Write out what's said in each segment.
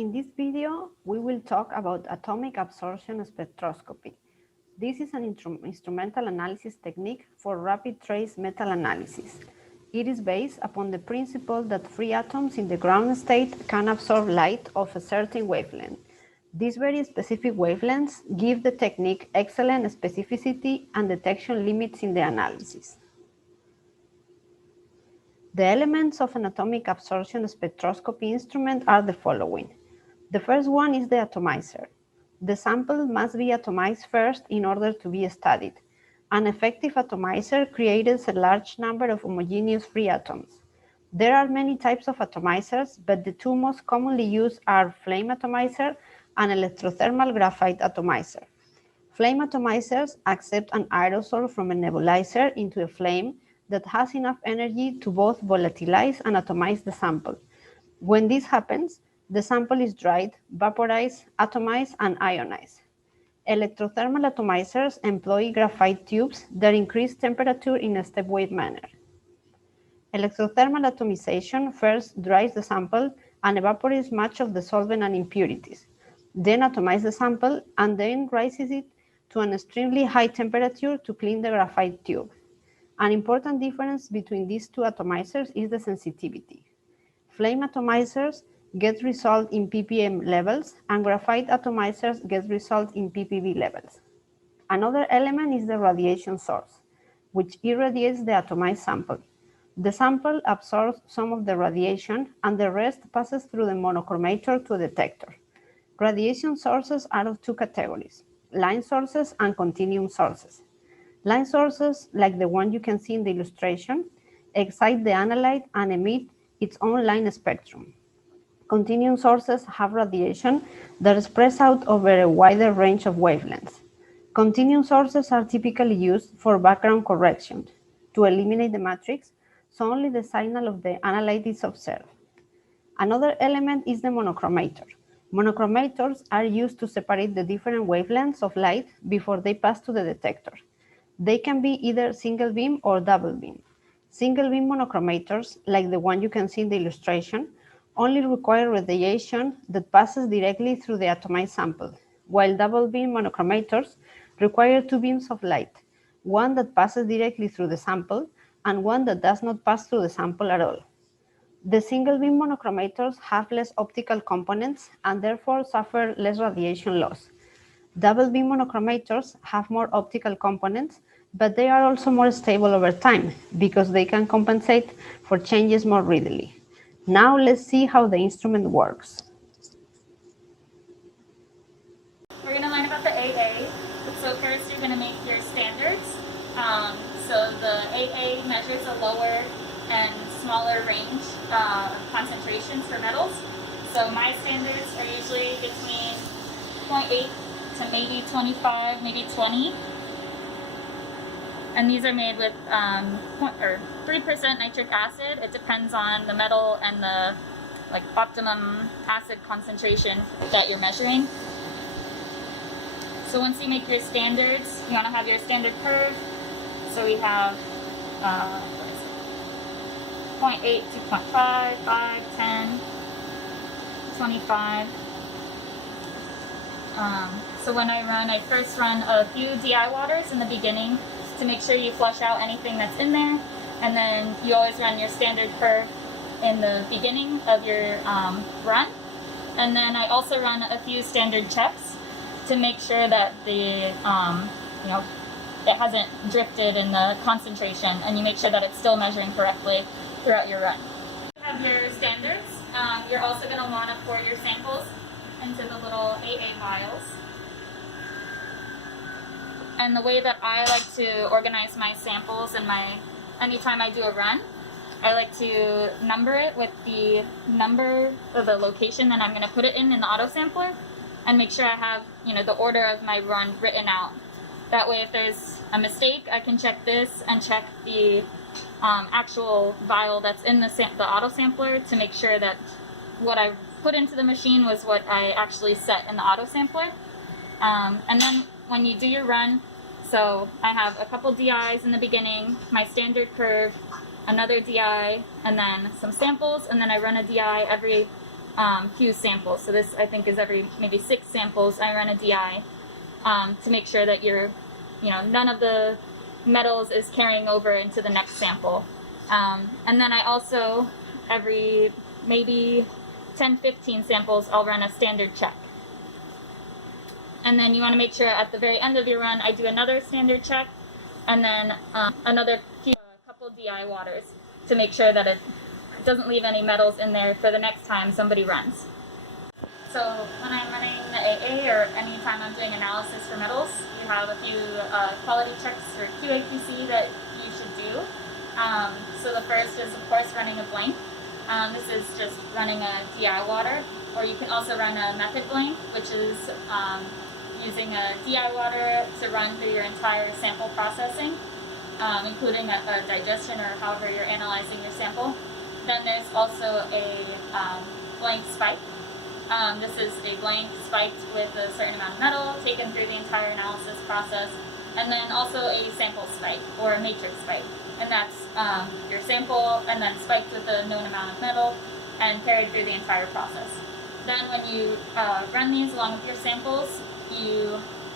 In this video, we will talk about atomic absorption spectroscopy. This is an instrumental analysis technique for rapid trace metal analysis. It is based upon the principle that free atoms in the ground state can absorb light of a certain wavelength. These very specific wavelengths give the technique excellent specificity and detection limits in the analysis. The elements of an atomic absorption spectroscopy instrument are the following. The first one is the atomizer. The sample must be atomized first in order to be studied. An effective atomizer creates a large number of homogeneous free atoms. There are many types of atomizers, but the two most commonly used are flame atomizer and electrothermal graphite atomizer. Flame atomizers accept an aerosol from a nebulizer into a flame that has enough energy to both volatilize and atomize the sample. When this happens, the sample is dried, vaporized, atomized, and ionized. Electrothermal atomizers employ graphite tubes that increase temperature in a stepwise manner. Electrothermal atomization first dries the sample and evaporates much of the solvent and impurities, then atomizes the sample and then raises it to an extremely high temperature to clean the graphite tube. An important difference between these two atomizers is the sensitivity. Flame atomizers get results in ppm levels, and graphite atomizers get results in ppb levels. Another element is the radiation source, which irradiates the atomized sample. The sample absorbs some of the radiation, and the rest passes through the monochromator to a detector. Radiation sources are of two categories, line sources and continuum sources. Line sources, like the one you can see in the illustration, excite the analyte and emit its own line spectrum. Continuum sources have radiation that spreads out over a wider range of wavelengths. Continuum sources are typically used for background correction to eliminate the matrix, so only the signal of the analyte is observed. Another element is the monochromator. Monochromators are used to separate the different wavelengths of light before they pass to the detector. They can be either single beam or double beam. Single beam monochromators, like the one you can see in the illustration, only require radiation that passes directly through the atomized sample, while double beam monochromators require two beams of light, one that passes directly through the sample and one that does not pass through the sample at all. The single beam monochromators have less optical components and therefore suffer less radiation loss. Double beam monochromators have more optical components, but they are also more stable over time because they can compensate for changes more readily. Now let's see how the instrument works. We're going to learn about the AA. So first you're going to make your standards. So the AA measures a lower and smaller range of concentrations for metals. So my standards are usually between 0.8 to maybe 25, maybe 20. And these are made with 3% nitric acid. It depends on the metal and the optimum acid concentration that you're measuring. So once you make your standards, you want to have your standard curve. So we have 0.8 to 0.5, 5, 10, 25. So when I first run a few DI waters in the beginning to make sure you flush out anything that's in there, and then you always run your standard curve in the beginning of your run. And then I also run a few standard checks to make sure that the it hasn't drifted in the concentration, and you make sure that it's still measuring correctly throughout your run. You have your standards. You're also going to want to pour your samples into the little AA vials. And the way that I like to organize my samples and anytime I do a run, I like to number it with the number of the location that I'm going to put it in the auto sampler, and make sure I have the order of my run written out. That way, if there's a mistake, I can check this and check the actual vial that's in the auto sampler to make sure that what I put into the machine was what I actually set in the auto sampler. And then when you do your run, so I have a couple DIs in the beginning, my standard curve, another DI, and then some samples, and then I run a DI every fused samples. So this, I think, is every maybe 6 samples I run a DI to make sure that none of the metals is carrying over into the next sample. And then I also, every maybe 10-15 samples, I'll run a standard check. And then you want to make sure at the very end of your run, I do another standard check, and then another couple DI waters to make sure that it doesn't leave any metals in there for the next time somebody runs. So when I'm running the AA or any time I'm doing analysis for metals, you have a few quality checks or QA/QC that you should do. So the first is, of course, running a blank. This is just running a DI water, or you can also run a method blank, which is using a DI water to run through your entire sample processing, including a digestion or however you're analyzing your sample. Then there's also a blank spike. This is a blank spiked with a certain amount of metal taken through the entire analysis process, and then also a sample spike or a matrix spike. And that's your sample and then spiked with a known amount of metal and carried through the entire process. Then when you run these along with your samples,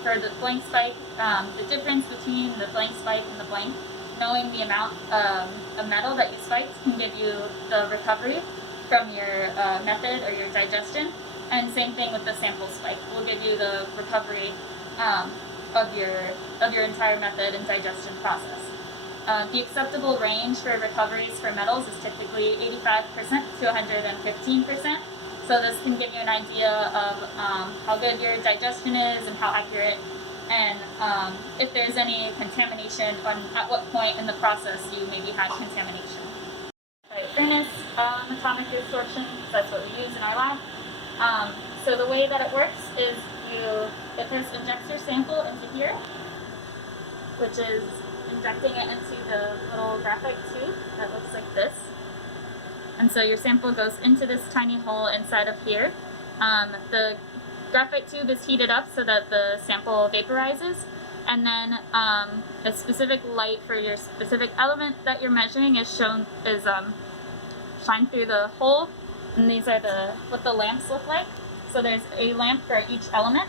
for the blank spike, the difference between the blank spike and the blank, knowing the amount of metal that you spiked can give you the recovery from your method or your digestion. And same thing with the sample spike. Will give you the recovery of your entire method and digestion process. The acceptable range for recoveries for metals is typically 85% to 115%. So this can give you an idea of how good your digestion is and how accurate, and if there's any contamination, or at what point in the process you maybe had contamination. Furnace atomic absorption, that's what we use in our lab. So the way that it works is it first injects your sample into here, which is injecting it into the little graphite tube that looks like this. And so your sample goes into this tiny hole inside of here. The graphite tube is heated up so that the sample vaporizes, and then a specific light for your specific element that you're measuring is shined through the hole, and these are what the lamps look like. So there's a lamp for each element,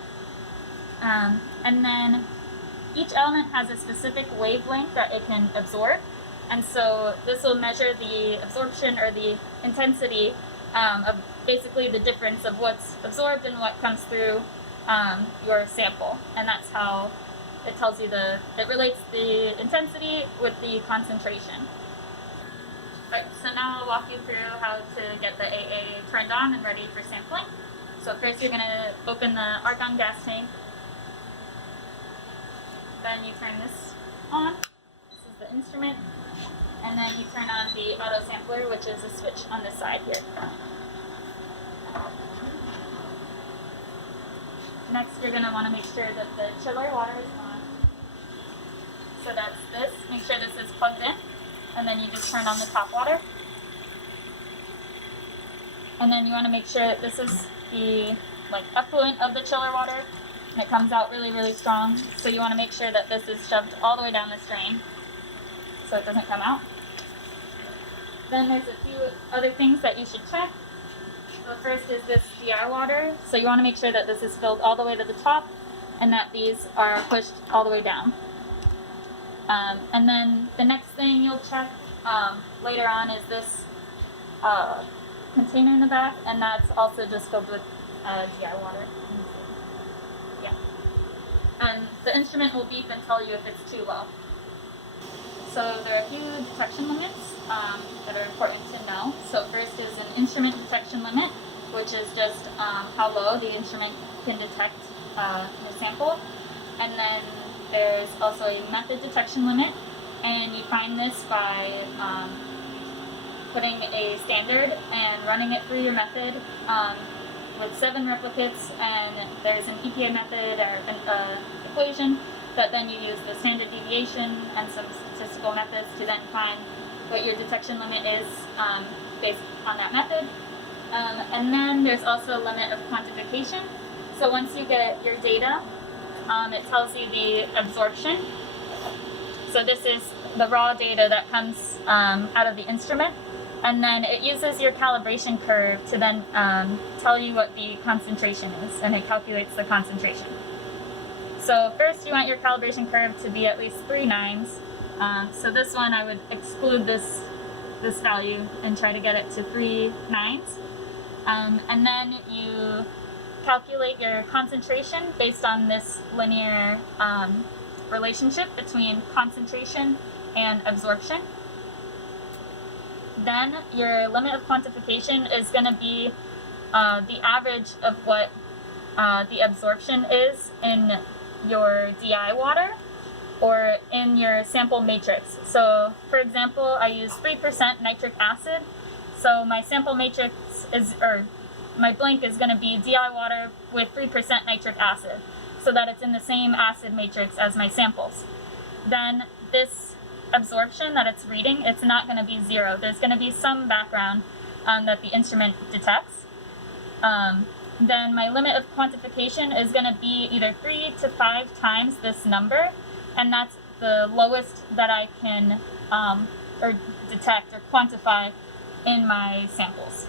and then each element has a specific wavelength that it can absorb. And so this will measure the absorption or the intensity of basically the difference of what's absorbed and what comes through your sample. And that's how it tells you it relates the intensity with the concentration. Right, so now I'll walk you through how to get the AA turned on and ready for sampling. So first you're going to open the argon gas tank. Then you turn this on. This is the instrument. And then you turn on the auto sampler, which is a switch on the side here. Next, you're going to want to make sure that the chiller water is on. So that's this. Make sure this is plugged in. And then you just turn on the top water. And then you want to make sure that this is the effluent of the chiller water. And it comes out really, really strong. So you want to make sure that this is shoved all the way down this drain so it doesn't come out. Then there's a few other things that you should check. The first is this DI water. So you want to make sure that this is filled all the way to the top and that these are pushed all the way down. And then the next thing you'll check later on is this container in the back, and that's also just filled with DI water. Yeah. And the instrument will beep and tell you if it's too low. So there are a few detection limits that are important to know. So first is an instrument detection limit, which is just how low the instrument can detect the sample. And then there's also a method detection limit, and you find this by putting a standard and running it through your method with 7 replicates, and there's an EPA method or an equation that then you use the standard deviation and some statistical methods to then find what your detection limit is based on that method. And then there's also a limit of quantification. So once you get your data, it tells you the absorption. So this is the raw data that comes out of the instrument. And then it uses your calibration curve to then tell you what the concentration is, and it calculates the concentration. So first you want your calibration curve to be at least 3 nines. So this one I would exclude this value and try to get it to 3 nines. And then you calculate your concentration based on this linear relationship between concentration and absorption. Then your limit of quantification is going to be the average of what the absorption is in your DI water or in your sample matrix. So for example, I use 3% nitric acid. So my sample matrix is, or my blank is going to be DI water with 3% nitric acid, so that it's in the same acid matrix as my samples. Then this absorption that it's reading, it's not going to be 0. There's going to be some background that the instrument detects. Then my limit of quantification is going to be either 3 to 5 times this number, and that's the lowest that I can or detect or quantify in my samples.